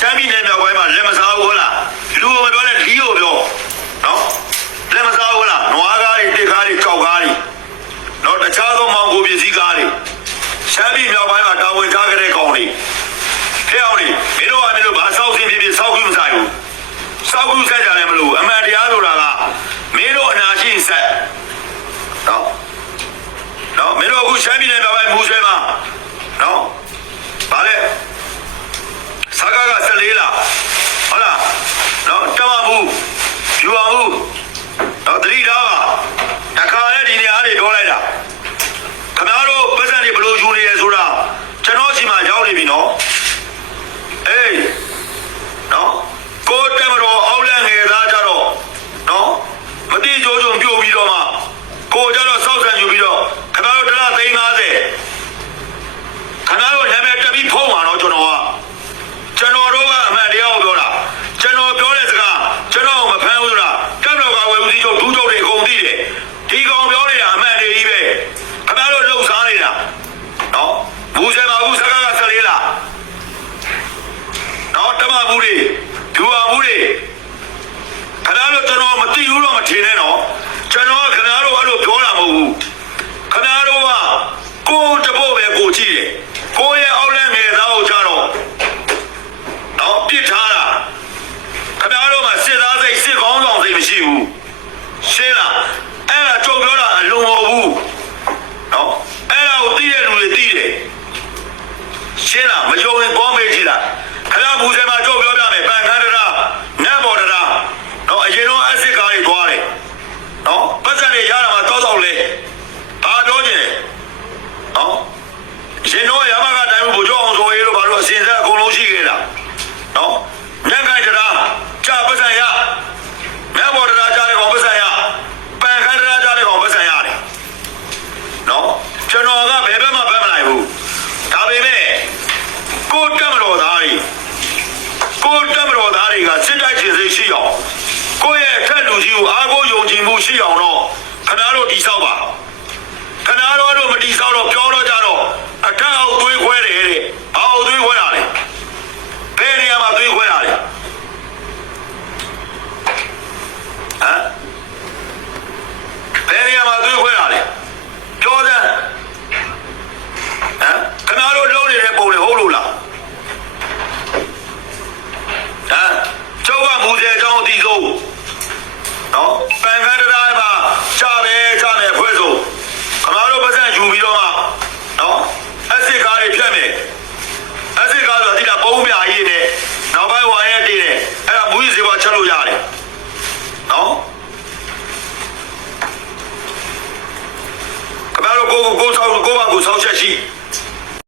ရှမ်းပြည်နယ်မြောက်ပိုင်းမှာလက်မစားဘူးဟုတ်လားလူကိုမပြောနဲ့လီကိုပြောနော်လက်မစားဘူးဟုတ်လားနွားကားတွေတစ်ကားတွေကြောက်ကားတွေနော်တခြားသောမောင်ကိုပစ္စည်းကားတွေရှမ်းပြည်မြောက်ပိုင်းမှာတာဝန်ထားကြတဲ့ကောင်တွေဖះအောင်လေမင်းတို့ကမင်းတို့ဘာစောက်စင်းဖြစ်ဖြစ်စောက်ကူးမဆိုင်ဘူးစောက်ကူးဆက်ကြတယ်မလို့အမှန်တရားဆိုတာကမင်းတို့အနာရှိဆက်နော်နော်မင်းတို့အခုရှမ်းပြည်နယ်မြောက်ပိုင်းမူဆွဲမှာနော်ဗါလဲ စ ကားက14လားဟုတ်လားနော်တမဘူးယူအောင်ဘူးနော်တတိထားပါတခါနဲ့ဒီနေရာတွေပြောလိုက်တာခင်ဗျားတို့ပတ်စံတွေဘယ်လိုယူနေရဲဆိုတာကျွန်တော်စီမှာရောက်နေပြီနော်အေးနော်ကိုတက်မတော်အောက်လန့်ငယ်သားကြတော့နော်မတိကြိုးကြုံပြုတ်ပြီးတော့မှကိုကြတော့စောက်ဆံယူပြီးတော့ခင်ဗျားတို့တစ်လားသိန်း50ခင်ဗျားတို့နာမည်တက်ပြီးဖုံးပါတော့ကျွန်တော်က ကျွန်တော်တို့ကအမှန်တရားကိုပြောတာကျွန်တော်ပြောတဲ့စကားကျွန်တော်မဖမ်းဘူးဆိုတာတပ်တော်ကဝယ်ဦးစီးချုပ်ဒူးချုပ်တွေအကုန်သိတယ်ဒီကောင်ပြောနေတာအမှန်တည်းကြီးပဲခင်ဗျားတို့လှုပ်ရှားနေတာ နော်ဘူးဆယ်ပါဘူးစကားက14လားနော်တမဘူးတွေဒူဟာဘူးတွေခင်ဗျားတို့ကျွန်တော်မသိဘူးတော့မထင်နဲ့နော်ကျွန်တော်ကခင်ဗျားတို့အဲ့လိုပြောတာမဟုတ်ဘူးခင်ဗျားတို့ကကိုယ်တပုတ်ပဲကိုကြည့်တယ်ကိုယ့်ရဲ့အောက်လက်ငယ်သားကိုကြတော့နော်ပြစ်ထားတာခင်ဗျားတို့မှာစစ်သားစိတ်စစ်ကောင်းဆောင်စိတ်မရှိဘူးရှင်းလားအဲ့ဒါကြုံပြောတာအလုံးမဟုတ်ဘူးနော်အဲ့ဒါကိုသိတဲ့လူတွေသိတယ် ရှင်းလားမယုံရင်ကောင်းမေးကြည့်လားခင်ဗျားဘူးစဲမှာကြုံပြောပြမယ်ပန်ခန်းတရာနတ်ဘော်တရာနော်အရင်တော့အစ်စ်ကားတွေသွားတယ်နော်ပတ်စံတွေရတာမှာတောက်တော့လေဘာပြောချင်လဲနော် ရှင်တို့ရမကတိုင်းမှုဘုကြောအောင်ဆိုရေးလို့ဘာလို့အစင်ဆက်အကုန်လုံးရှိခဲ့တာနော်ညံ့ခိုင်တရားကြာပတ်စံရမြတ်ဘော်တရားကြာတဲ့ကောင်ပတ်စံရပန်ခိုင်တရားကြာတဲ့ကောင်ပတ်စံရတယ်နော်ကျွန်တော်ကဘယ်ဘက်မှဘက်မလိုက်ဘူးဒါပေမဲ့ကိုတက်မတော်သားတွေကိုတက်မတော်သားတွေက စစ်တိုက်ခြင်းစိတ်ရှိအောင်ကိုယ့်ရဲ့အထက်လူကြီးကိုအားကိုးယုံကြည်မှုရှိအောင်တော့ခင်ဗျားတို့တိဆောက်ပါခဏတော့တို့မတီဆောက်တော့ပြောတော့ကြတော့အထက်အောက်သွေးခွဲတယ်တဲ့အောက်သွေးခွဲတာလေဘယ်နေရာမှာသွေးခွဲတာလဲဟမ်ဘယ်နေရာမှာသွေးခွဲတာလဲပြောစမ်းဟမ်ခဏတို့လုံးနေတဲ့ပုံတွေဟုတ်လို့လားဟမ်ကျောက်ကမူ စေအကြောင်းအတီးဆုံးနော်ပန်ခန်းတရားမှာချတယ်ချတယ်ဖွဲ့ဆုံးခမားတို့ပတ်စံယူပြီးတော့မှနော်အက်စစ်ကားတွေဖြတ်မယ်အက်စစ်ကားဆိုတာဒီကပုံးပြရေးနဲ့နောက်ပိုင်းဝိုင်းရက်တည်တယ်အဲ့ဒါမူကြီးစေပါချက်လို့ရတယ်နော်ခမားတို့ကိုကိုကိုဆောက်ကိုပါကိုဆောက်ချက်ရှိ